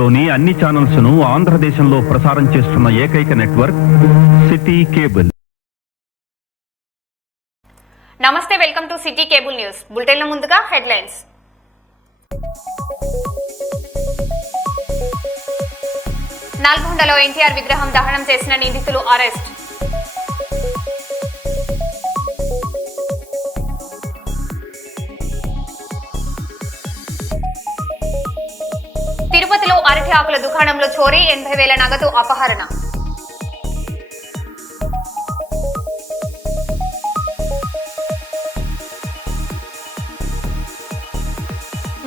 లోని అన్ని ఛానల్స్ ను ఆంధ్రదేశంలో ప్రసారం చేస్తున్న ఏకైక నెట్వర్క్ సిటీ కేబుల్. నమస్తే, welcome to city cable news. బులెటిన్ల ముందుగా హెడ్లైన్స్. నల్గొండలో ఎన్టీఆర్ విగ్రహం దహనం చేసిన నిందితులు అరెస్ట్. తిరుపతిలో అరటి ఆకుల దుకాణంలో చోరీ, 80,000 నగదు అపహరణ.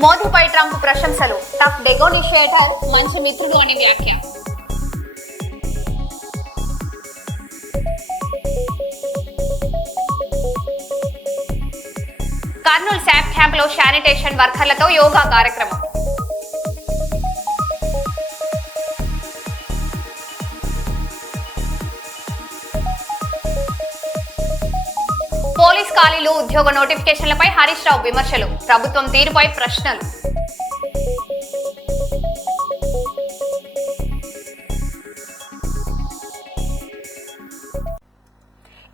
మోదీపై ట్రంప్ ప్రశంసలు, టఫ్ నెగోషియేటర్, మంచి మిత్రుడు అని వ్యాఖ్య. కర్నూలు శాప్ క్యాంపులో శానిటేషన్ వర్కర్లతో యోగా కార్యక్రమం. పోలీస్ ఖాళీలు, ఉద్యోగ నోటిఫికేషన్లపై హరీష్ రావు విమర్శలు, ప్రభుత్వం తీరుపై ప్రశ్నలు.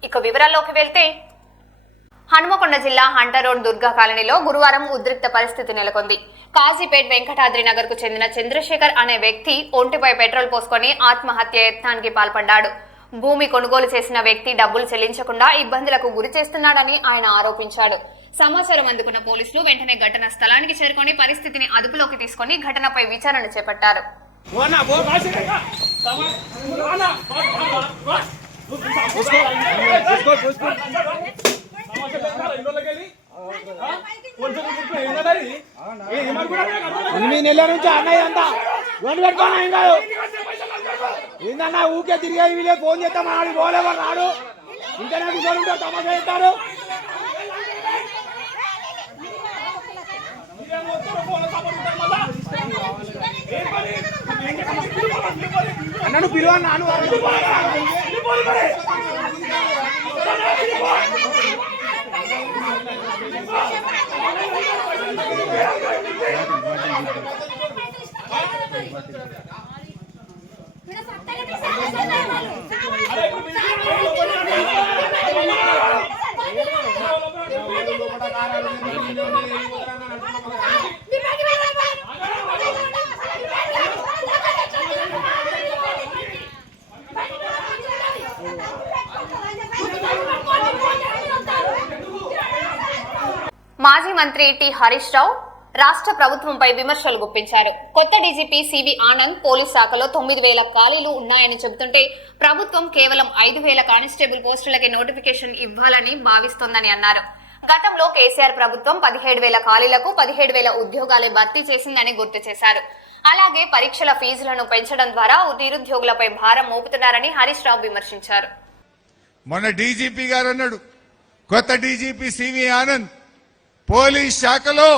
ఇక వివరాల్లోకి వెళ్తే, హనుమకొండ జిల్లా హంటర్ రోడ్ దుర్గా కాలనీలో గురువారం ఉద్రిక్త పరిస్థితి నెలకొంది. కాజీపేట్ వెంకటాద్రి నగర్ కు చెందిన చంద్రశేఖర్ అనే వ్యక్తి ఒంటిపై పెట్రోల్ పోసుకొని ఆత్మహత్య యత్నానికి పాల్పడ్డాడు. భూమి కొనుగోలు చేసిన వ్యక్తి డబ్బులు చెల్లించకుండా ఇబ్బందులకు గురి చేస్తున్నాడని ఆయన ఆరోపించాడు. సమాచారం అందుకున్న పోలీసులు వెంటనే ఘటనా స్థలానికి చేరుకొని పరిస్థితిని అదుపులోకి తీసుకుని ఘటనపై విచారణ చేపట్టారు. ఏందన్నా ఊకే తిరిగేది వీళ్ళే ఫోన్ చేస్తాం ఆడు పోలేవారు రాడు ఇంటనే కూర్చొని తమాషా చేస్తారు. అన్నను పిలువ నాను మాజీ మంత్రి టి హరీష్ రావు రాష్ట్ర ప్రభుత్వంపై విమర్శలు గుప్పించారు. కొత్త డీజీపీ సివి ఆనంద్ పోలీస్ శాఖలో 9,000 ఖాళీలు ఉన్నాయని చెబుతుంటే ప్రభుత్వం కేవలం 5,000 కానిస్టేబుల్ పోస్టులకి నోటిఫికేషన్ ఇవ్వాలని భావిస్తోందని అన్నారు. గతంలో కేసీఆర్ ప్రభుత్వం 17,000 ఖాళీలకు 17,000 ఉద్యోగాలే భర్తీ చేసిందని గుర్తు చేశారు. అలాగే పరీక్షల ఫీజులను పెంచడం ద్వారా నిరుద్యోగులపై భారం మోపుతున్నారని హరీష్ రావు విమర్శించారు. మొన్న డీజీపీ గారు అన్నాడు, కొత్త డీజీపీ సివి ఆనంద్ పోలీస్ శాఖలో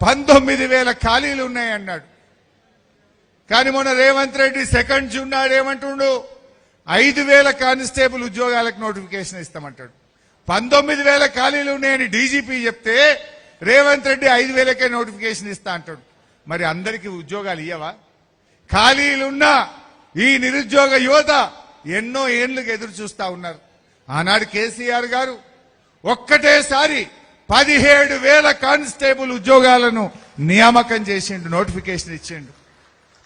19,000 ఖాళీలు ఉన్నాయన్నాడు. కానీ మొన్న రేవంత్ రెడ్డి సెకండ్ జూన్ నాడు ఏమంటుండు, 5,000 కానిస్టేబుల్ ఉద్యోగాలకు నోటిఫికేషన్ ఇస్తామంటాడు. 19,000 ఖాళీలు ఉన్నాయని డీజీపీ చెప్తే రేవంత్ రెడ్డి 5,000కే నోటిఫికేషన్ ఇస్తా అంటాడు. మరి అందరికీ ఉద్యోగాలు ఇయ్యవా? ఖాళీలున్న ఈ నిరుద్యోగ యువత ఎన్నో ఏళ్లకు ఎదురు చూస్తా ఉన్నారు. ఆనాడు కేసీఆర్ గారు ఒక్కటేసారి 17,000 కానిస్టేబుల్ ఉద్యోగాలను నియామకం చేసిండు, నోటిఫికేషన్ ఇచ్చిండు.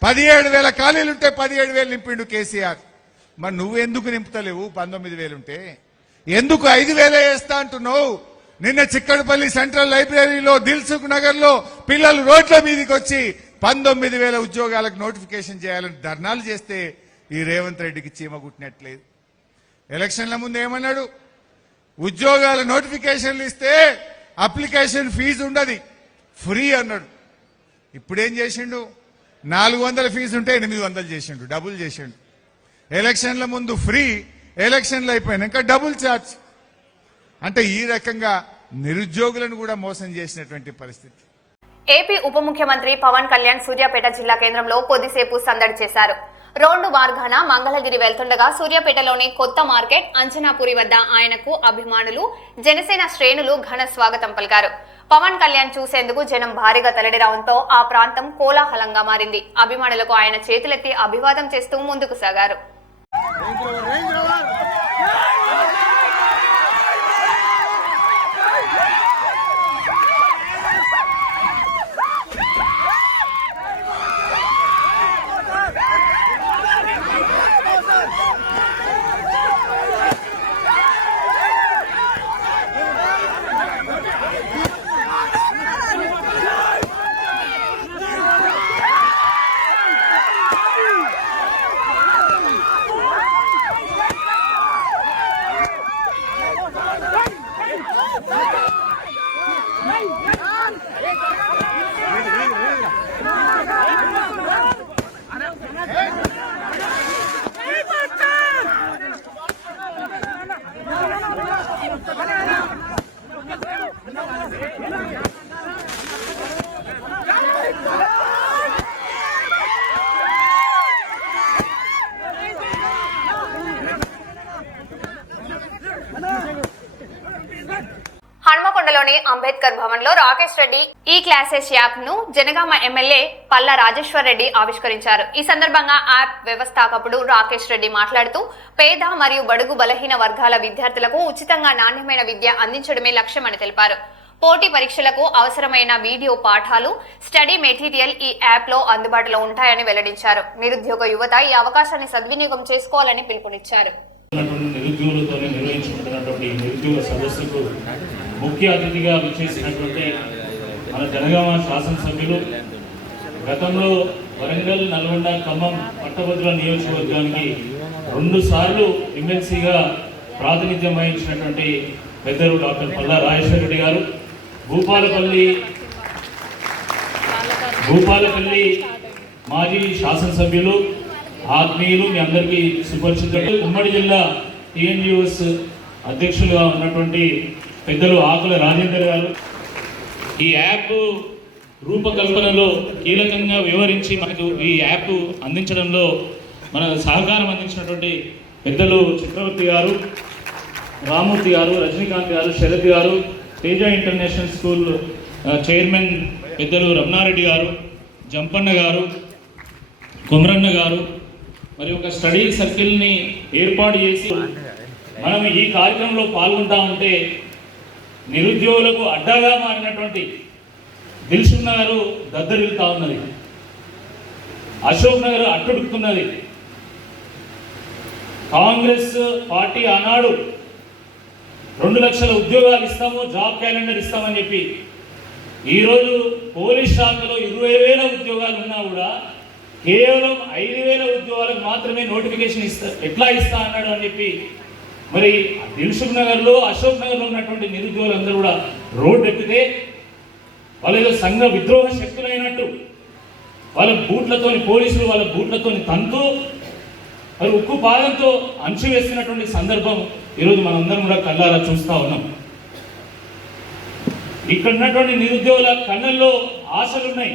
17,000 ఖాళీలుంటే 17,000 నింపిండు కేసీఆర్. మరి నువ్వెందుకు నింపుతలేవు? 19,000 ఉంటే ఎందుకు 5,000 వేస్తా అంటున్నావు? నిన్న చిక్కడపల్లి సెంట్రల్ లైబ్రరీలో, దిల్సుఖ్ నగర్ లో పిల్లలు రోడ్ల మీదకి వచ్చి 19,000 ఉద్యోగాలకు నోటిఫికేషన్ చేయాలని ధర్నాలు చేస్తే ఈ రేవంత్ రెడ్డికి చీమ కుట్టినట్లేదు. ఎలక్షన్ల ముందు ఏమన్నాడు, ఉద్యోగాల నోటిఫికేషన్లు ఇస్తే అప్లికేషన్ ఫీజు ఉండదు, ఫ్రీ అన్నాడు. ఇప్పుడేం చేసిండు, 400 ఫీజు ఉంటే 800 చేసిండు, డబుల్ చేసిండు. ఎలక్షన్ల ముందు ఫ్రీ, ఎలక్షన్లు అయిపోయినాక డబుల్ ఛార్జ్. అంటే ఈ రకంగా నిరుద్యోగులను కూడా మోసం చేసినటువంటి పరిస్థితి. ఏపీ ఉప ముఖ్యమంత్రి పవన్ కళ్యాణ్ సూర్యాపేట జిల్లా కేంద్రంలో కొద్దిసేపు సందడి చేశారు. రోడ్డు మార్గాన మంగళగిరి వెళ్తుండగా సూర్యాపేటలోని కొత్త మార్కెట్ అంజనాపురి వద్ద ఆయనకు అభిమానులు జనసేన శ్రేణులు ఘన స్వాగతం పలికారు. పవన్ కళ్యాణ్ చూసేందుకు జనం భారీగా తరలిరావడంతో ఆ ప్రాంతం కోలాహలంగా మారింది. అభిమానులకు ఆయన చేతులెత్తి అభివాదం చేస్తూ ముందుకు సాగారు. హన్మకొండలోని అంబేద్కర్ భవన్ లో రాకేష్ రెడ్డి ఈ క్లాసెస్ యాప్ ను జనగామ ఎమ్మెల్యే పల్లా రాజేశ్వర్ రెడ్డి ఆవిష్కరించారు. ఈ సందర్భంగా యాప్ వ్యవస్థాపకుడు రాకేష్ రెడ్డి మాట్లాడుతూ పేద మరియు బడుగు బలహీన వర్గాల విద్యార్థులకు ఉచితంగా నాణ్యమైన విద్య అందించడమే లక్ష్యమని తెలిపారు. పోటీ పరీక్షలకు అవసరమైన వీడియో పాఠాలు, స్టడీ మెటీరియల్ ఈ యాప్ లో అందుబాటులో ఉంటాయని వెల్లడించారు. నిరుద్యోగ యువత ఈ అవకాశాన్ని సద్వినియోగం చేసుకోవాలని పిలుపునిచ్చారు. నిరుద్యోగులతోనే నిర్వహించుకుంటున్నటువంటి నిరుద్యోగ సదస్సుకు ముఖ్య అతిథిగా విచ్చేసినటువంటి మన జనగామ శాసనసభ్యులు, గతంలో వరంగల్, నల్గొండ, ఖమ్మం పట్టభద్రుల నియోజకవర్గానికి 2 సార్లు ఎమ్మెల్సీగా ప్రాతినిధ్యం వహించినటువంటి పెద్దలు డాక్టర్ పల్లా రాజేశ్వర్ రెడ్డి గారు, భూపాలపల్లి మాజీ శాసనసభ్యులు, ఆత్మీయులు, మీ అందరికీ సుపరిచితులు, ఉమ్మడి జిల్లా టీఎన్జిఓస్ అధ్యక్షులుగా ఉన్నటువంటి పెద్దలు ఆకుల రాజేందర్ గారు, ఈ యాప్ రూపకల్పనలో కీలకంగా వివరించి మనకు ఈ యాప్ అందించడంలో మన సహకారం అందించినటువంటి పెద్దలు చక్రవర్తి గారు, రామూర్తి గారు, రజనీకాంత్ గారు, శరత్ గారు, తేజ ఇంటర్నేషనల్ స్కూల్ చైర్మన్ పెద్దలు రమణారెడ్డి గారు, జంపన్న గారు, కొమరన్న గారు, మరి ఒక స్టడీ సర్కిల్ని ఏర్పాటు చేసి మనం ఈ కార్యక్రమంలో పాల్గొంటా ఉంటే నిరుద్యోగులకు అడ్డాగా మారినటువంటి దిల్సుఖ్ నగర్ దద్దరిల్లుతా ఉన్నది, అశోక్ నగర్ అట్టుడుకుతున్నది. కాంగ్రెస్ పార్టీ ఆనాడు 2 లక్షల ఉద్యోగాలు ఇస్తాము, జాబ్ క్యాలెండర్ ఇస్తామని చెప్పి ఈరోజు పోలీస్ శాఖలో 20,000 ఉద్యోగాలు ఉన్నా కూడా కేవలం 5,000 ఉద్యోగాలకు మాత్రమే నోటిఫికేషన్ ఎట్లా ఇస్తా అన్నాడు అని చెప్పి మరి దిల్సుఖ్ నగర్లో, అశోక్ నగర్లో ఉన్నటువంటి నిరుద్యోగులందరూ కూడా రోడ్డు ఎక్కితే వాళ్ళు ఏదో సంఘ విద్రోహ శక్తులైనట్టు వాళ్ళ బూట్లతోని, పోలీసులు వాళ్ళ బూట్లతోని తంతూ మరి ఉక్కు పాదంతో అణచివేస్తున్నటువంటి సందర్భం ఈరోజు మనందరం కూడా కళ్ళారా చూస్తూ ఉన్నాం. ఇక్కడ ఉన్నటువంటి నిరుద్యోగుల కళ్ళల్లో ఆశలున్నాయి,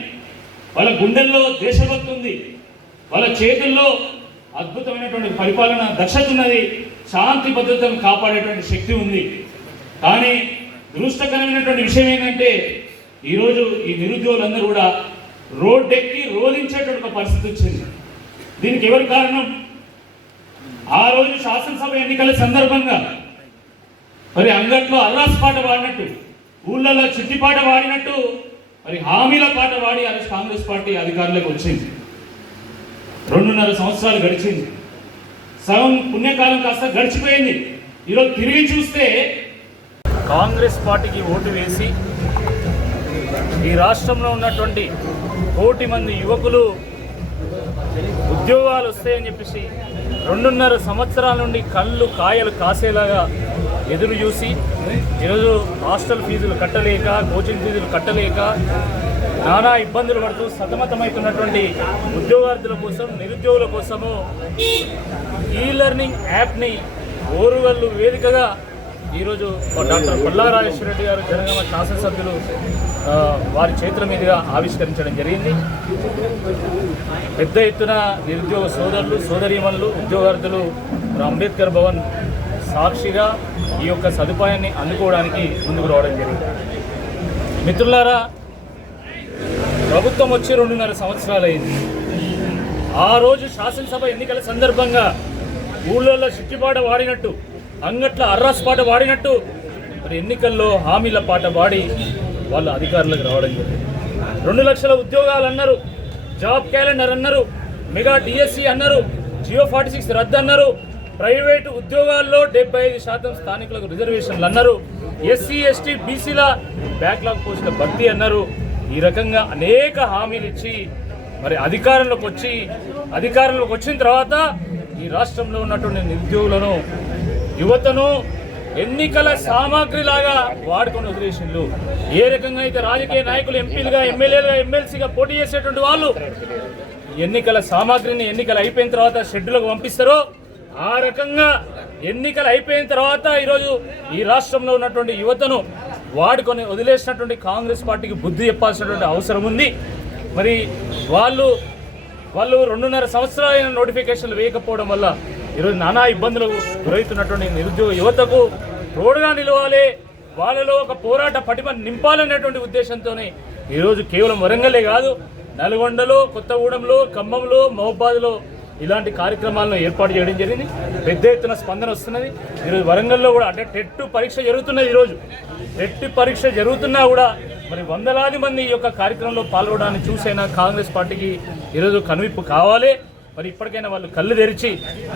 వాళ్ళ గుండెల్లో దేశభక్తి ఉంది, వాళ్ళ చేతుల్లో అద్భుతమైనటువంటి పరిపాలన దక్షత ఉన్నది, శాంతి భద్రతను కాపాడేటువంటి శక్తి ఉంది. కానీ దురదృష్టకరమైనటువంటి విషయం ఏంటంటే ఈరోజు ఈ నిరుద్యోగులందరూ కూడా రోడ్డెక్కి రోధించేటువంటి ఒక పరిస్థితి వచ్చింది. దీనికి ఎవరు కారణం? ఆ రోజు శాసనసభ ఎన్నికల సందర్భంగా మరి అంగట్లో అల్లాస్ పాట పాడినట్టు, ఊళ్ళలో చిట్టిపాట పాడినట్టు మరి హామీల పాట పాడి ఆ కాంగ్రెస్ పార్టీ అధికారులకు వచ్చింది. 2.5 సంవత్సరాలు గడిచింది, సగం పుణ్యకాలం కాస్త గడిచిపోయింది. ఈరోజు తిరిగి చూస్తే కాంగ్రెస్ పార్టీకి ఓటు వేసి ఈ రాష్ట్రంలో ఉన్నటువంటి 1 కోటి మంది యువకులు ఉద్యోగాలు వస్తాయని చెప్పేసి 2.5 సంవత్సరాల నుండి కళ్ళు కాయలు కాసేలాగా ఎదురు చూసి ఈరోజు హాస్టల్ ఫీజులు కట్టలేక, కోచింగ్ ఫీజులు కట్టలేక నానా ఇబ్బందులు పడుతూ సతమతమవుతున్నటువంటి ఉద్యోగార్థుల కోసం, నిరుద్యోగుల కోసము ఈ లెర్నింగ్ యాప్ని ఓరుగల్లు వేదికగా ఈరోజు డాక్టర్ పల్లా రాజేశ్వరరెడ్డి గారు జనగామ శాసనసభ్యులు వారి చేతుల మీదుగా ఆవిష్కరించడం జరిగింది. పెద్ద ఎత్తున నిరుద్యోగ సోదరులు సోదరీమణులు ఉద్యోగార్థులు అంబేద్కర్ భవన్ సాక్షిగా ఈ యొక్క సదుపాయాన్ని అందుకోవడానికి ముందుకు రావడం జరిగింది. మిత్రులారా, ప్రభుత్వం వచ్చి 2.5 సంవత్సరాలు అయింది. ఆ రోజు శాసనసభ ఎన్నికల సందర్భంగా ఊళ్ళల్లో చిట్టిపాట వాడినట్టు, అంగట్ల అర్రాస్ పాట వాడినట్టు మరి ఎన్నికల్లో హామీల పాట వాడి వాళ్ళు అధికారులకు రావడం జరిగింది. 2 లక్షల ఉద్యోగాలు అన్నారు, జాబ్ క్యాలెండర్ అన్నారు, మెగా డిఎస్సి అన్నారు, జియో 46 రద్దు అన్నారు, ప్రైవేటు ఉద్యోగాల్లో 75% స్థానికులకు రిజర్వేషన్లు అన్నారు, ఎస్సీ ఎస్టీ బీసీల బ్యాక్లాగ్ పోస్టుల భర్తీ అన్నారు. ఈ రకంగా అనేక హామీలు ఇచ్చి మరి అధికారంలోకి వచ్చిన తర్వాత ఈ రాష్ట్రంలో ఉన్నటువంటి నిరుద్యోగులను యువతను ఎన్నికల సామాగ్రిలాగా వాడుకొని వదిలేసిండ్రు. ఏ రకంగా అయితే రాజకీయ నాయకులు ఎంపీలుగా ఎమ్మెల్యేలుగా ఎమ్మెల్సీగా పోటీ చేసేటువంటి వాళ్ళు ఎన్నికల సామాగ్రిని ఎన్నికలు అయిపోయిన తర్వాత షెడ్యూలకు పంపిస్తారో ఆ రకంగా ఎన్నికలు అయిపోయిన తర్వాత ఈరోజు ఈ రాష్ట్రంలో ఉన్నటువంటి యువతను వాడుకొని వదిలేసినటువంటి కాంగ్రెస్ పార్టీకి బుద్ధి చెప్పాల్సినటువంటి అవసరం ఉంది. మరి వాళ్ళు 2.5 సంవత్సరాలైన నోటిఫికేషన్లు వేయకపోవడం వల్ల ఈరోజు నానా ఇబ్బందులకు గురవుతున్నటువంటి నిరుద్యోగ యువతకు తోడుగా నిలవాలి, వాళ్ళలో ఒక పోరాట పటిమ నింపాలనేటువంటి ఉద్దేశంతోనే ఈరోజు కేవలం వరంగల్లే కాదు, నల్గొండలో, కొత్తగూడెంలో, ఖమ్మంలో, మహబూబాద్లో ఇలాంటి కార్యక్రమాలను ఏర్పాటు చేయడం జరిగింది. పెద్ద ఎత్తున స్పందన వస్తున్నది. ఈరోజు వరంగల్లో కూడా అంటే టెట్ పరీక్ష జరుగుతున్నది. ఈరోజు టెట్ పరీక్ష జరుగుతున్నా కూడా మరి వందలాది మంది ఈ యొక్క కార్యక్రమంలో పాల్గొనడాన్ని చూసైనా కాంగ్రెస్ పార్టీకి ఈరోజు కనువిప్పు కావాలి. మరి ఇప్పటికైనా వాళ్ళు కళ్ళు తెరిచి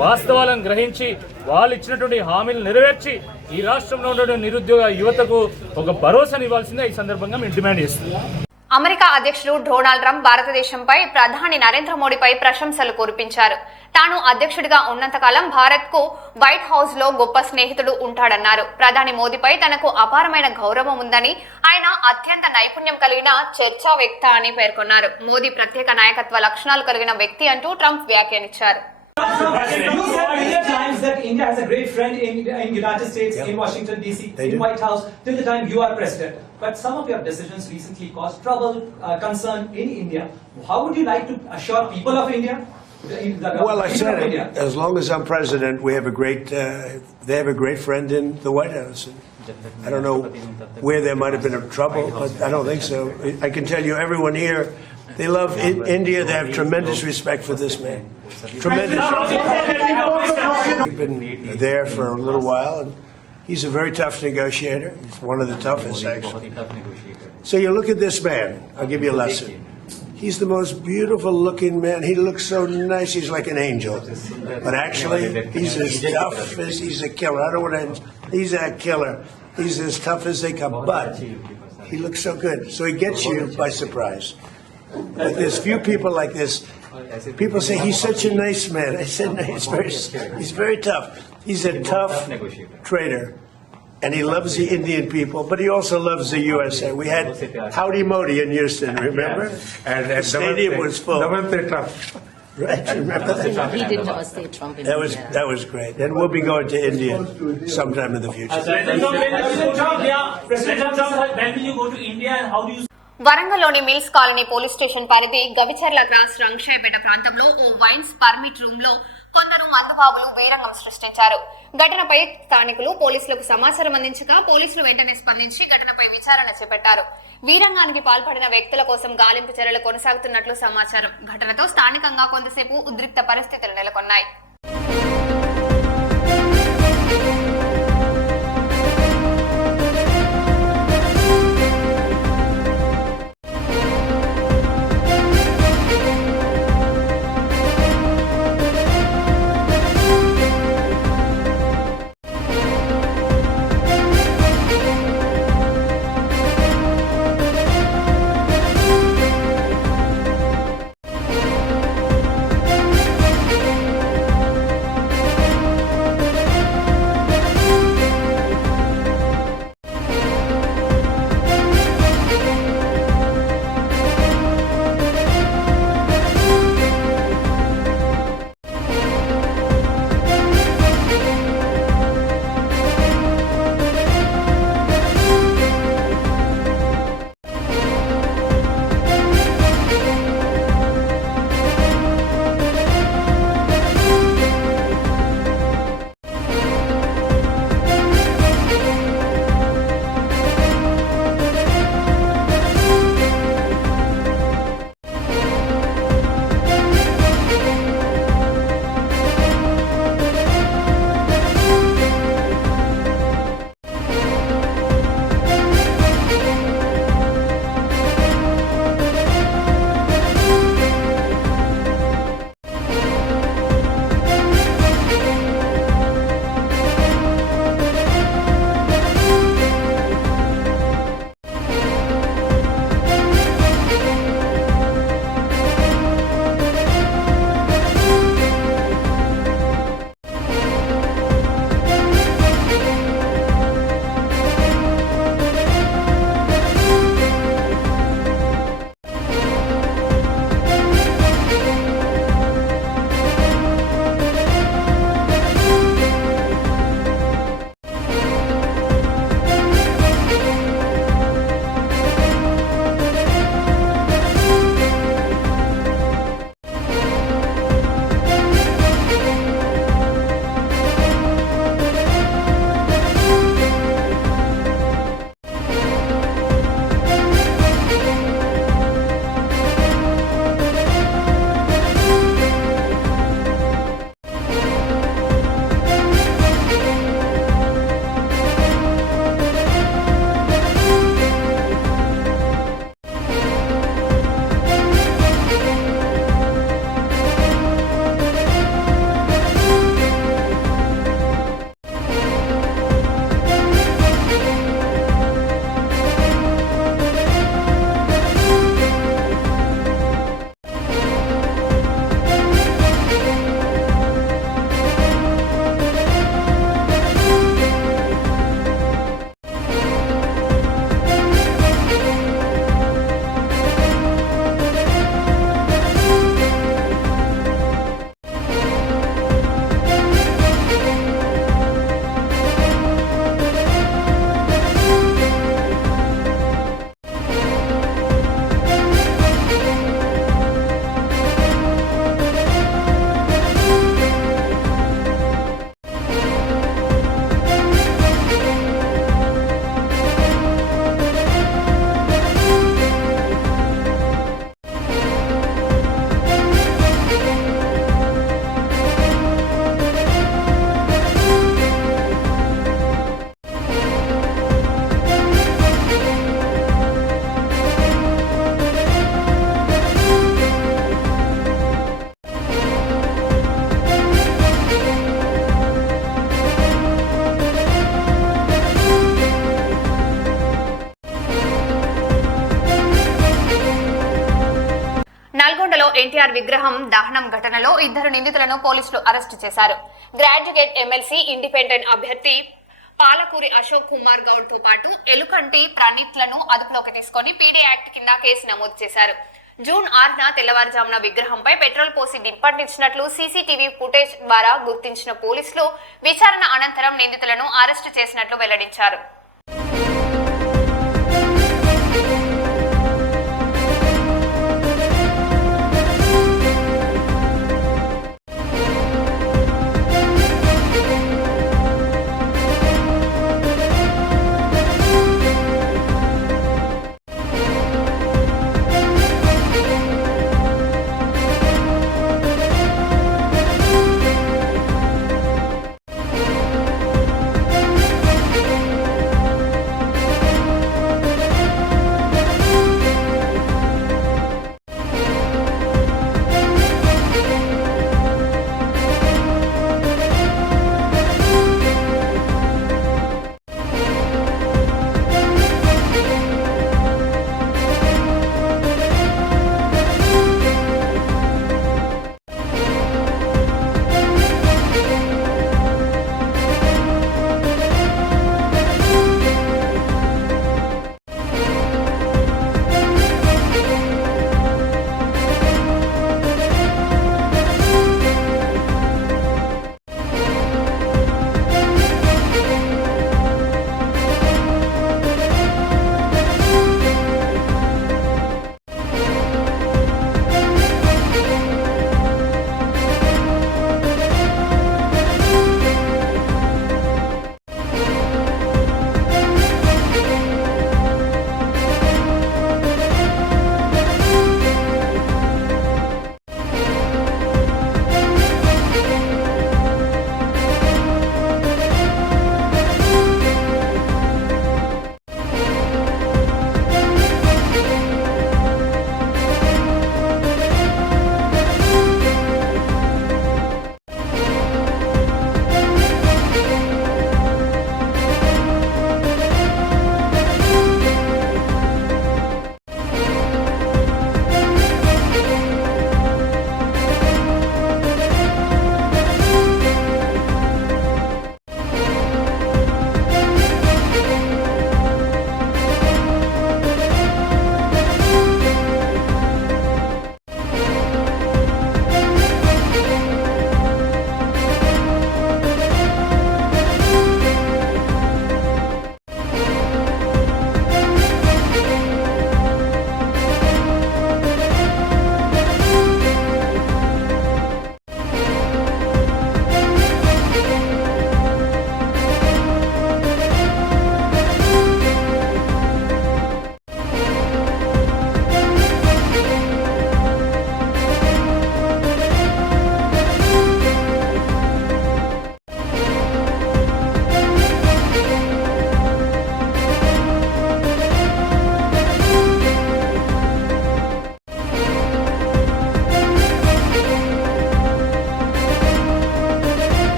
వాస్తవాలను గ్రహించి వాళ్ళు ఇచ్చినటువంటి హామీలు నెరవేర్చి ఈ రాష్ట్రంలో ఉన్నటువంటి నిరుద్యోగ యువతకు ఒక భరోసానివ్వాల్సిందే ఈ సందర్భంగా మేము డిమాండ్ చేస్తున్నాం. అమెరికా అధ్యక్షుడు డొనాల్డ్ ట్రంప్ భారతదేశంపై ప్రధాని నరేంద్ర మోడీపై ప్రశంసలు కురిపించారు. తాను అధ్యక్షుడిగా ఉన్నంతకాలం భారత్ కు వైట్ హౌస్ లో గొప్ప స్నేహితుడు ఉంటాడన్నారు. ప్రధాని మోదీపై తనకు అపారమైన గౌరవం ఉందని, ఆయన అత్యంత నైపుణ్యం కలిగిన చర్చావేత్త అని పేర్కొన్నారు. మోదీ ప్రత్యేక నాయకత్వ లక్షణాలు కలిగిన వ్యక్తి అంటూ ట్రంప్ వ్యాఖ్యానించారు. You said times that India has a great friend in United States, in Washington DC, in White House, till the time you are president. But some of your decisions recently caused trouble, concern in India. How would you like to assure people of India? Well, I said it. As long as I'm president, we have a great. They have a great friend in the White House. I don't know where there might have been trouble, but I don't think so. I can tell you, everyone here, they love India. They have tremendous respect for this man. Tremendous. We've been there for a little while, and he's a very tough negotiator. He's one of the toughest, actually. So you look at this man. I'll give you a lesson. He's the most beautiful looking man. He looks so nice. He's like an angel. But actually, he's as tough as he's a killer. I don't want to. He's a killer. He's as tough as they come. But he looks so good. So he gets you by surprise. But there's few people like this. People say he's such a nice man. I said no, he's very tough. He's a tough trader. And he loves the Indian people, but he also loves the USA. We had Howdy Modi in Houston, remember? And the stadium was full. Right, remember that? He did not say Trump in India. That was great. And we'll be going to India sometime in the future. President Trump, when will you go to India and how do you... వరంగల్లోని mills colony police station పరిధి Gavicherla cross Rangasaipet ప్రాంతంలో ఓ wines permit room లో కొందరు మందుబాబులు వీరంగం సృష్టించారు. ఘటనపై స్థానికులు పోలీసులకు సమాచారం అందించగా పోలీసులు వెంటనే స్పందించి ఘటనపై విచారణ చేపట్టారు. వీరంగానికి పాల్పడిన వ్యక్తుల కోసం గాలింపు చర్యలు కొనసాగుతున్నట్లు సమాచారం. ఘటనతో స్థానికంగా కొంతసేపు ఉద్రిక్త పరిస్థితులు నెలకొన్నాయి. ఎన్టీఆర్ విగ్రహం దహనం ఘటనలో 2 నిందితులను పోలీసులు అరెస్టు చేశారు. గ్రాడ్యుయేట్ ఎమ్మెల్సీ ఇండిపెండెంట్ అభ్యర్థి పాలకూరి అశోక్ కుమార్ గౌడ్ తో పాటు ఎలుకంటి ప్రణీత్లను అదుపులోకి తీసుకుని పీడీ యాక్ట్ కింద కేసు నమోదు చేశారు. జూన్ 6న తెల్లవారుజామున విగ్రహంపై పెట్రోల్ పోసి నింపట్టించినట్లు సీసీటీవీ ఫుటేజ్ ద్వారా గుర్తించిన పోలీసులు విచారణ అనంతరం నిందితులను అరెస్టు చేసినట్లు వెల్లడించారు.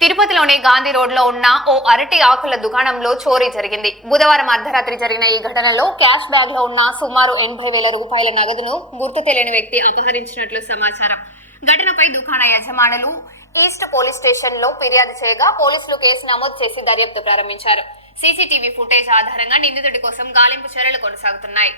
తిరుపతిలోని గాంధీ రోడ్ లో ఉన్న ఓ అరటి ఆకుల దుకాణంలో చోరీ జరిగింది. బుధవారం అర్ధరాత్రి జరిగిన ఈ ఘటనలో క్యాష్ బ్యాగ్ లో ఉన్న సుమారు 80,000 రూపాయల నగదును గుర్తు తెలియని వ్యక్తి అపహరించినట్లు సమాచారం. ఘటనపై దుకాణ యజమానులు ఈస్ట్ పోలీస్ స్టేషన్ లో ఫిర్యాదు చేయగా పోలీసులు కేసు నమోదు చేసి దర్యాప్తు ప్రారంభించారు. సీసీటీవీ ఫుటేజ్ ఆధారంగా నిందితుడి కోసం గాలింపు చర్యలు కొనసాగుతున్నాయి.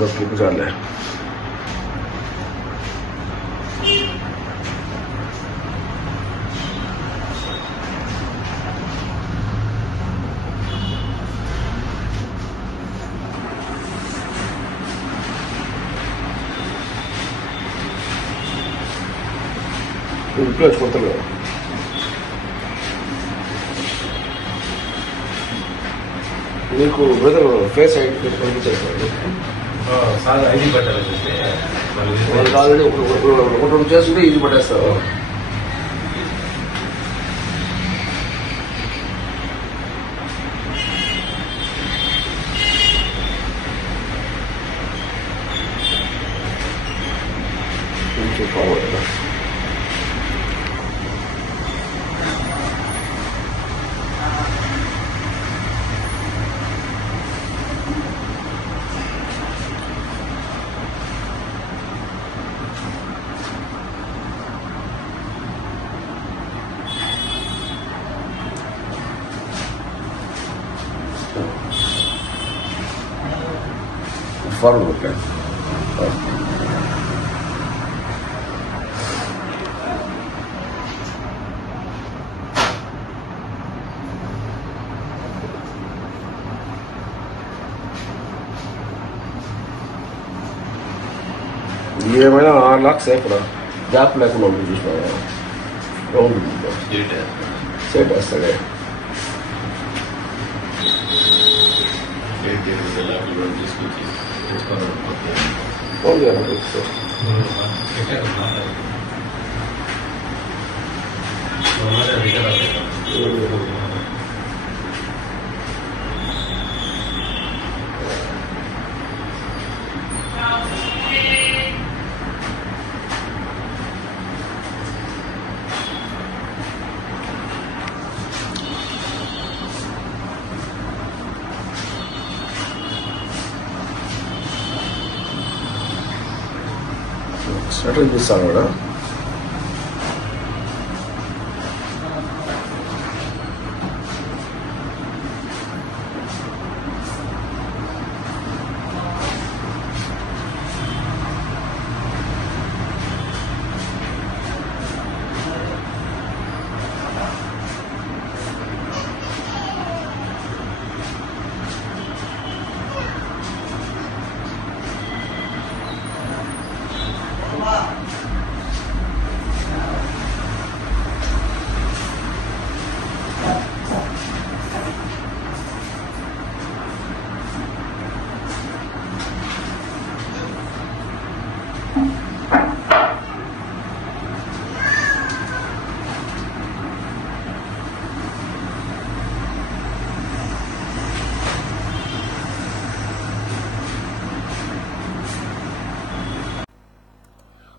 बस रुक जा ले నీకు బ్రదర్ ఫేస్ ఐడి పంపించేస్తాను సార్ ఐడి పెట్టాలని చెప్తే వాళ్ళకి ఆల్రెడీ ఒకటి రెండు చేస్తుంటే ఇది పట్టేస్తారు కొంచెం ఫార్వర్డ్ ఫార్వర్డ్ ఓకే ఏమైనా 6 lakhs సేఫ్ రా గ్యాప్ లేకుండా ఉంటుంది చూసినా సేట్ వేస్తాడే సెటిల్ చేస్తాను కూడా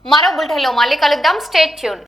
మరో బులెటిన్లో మళ్ళీ కలుద్దాం. Stay tune.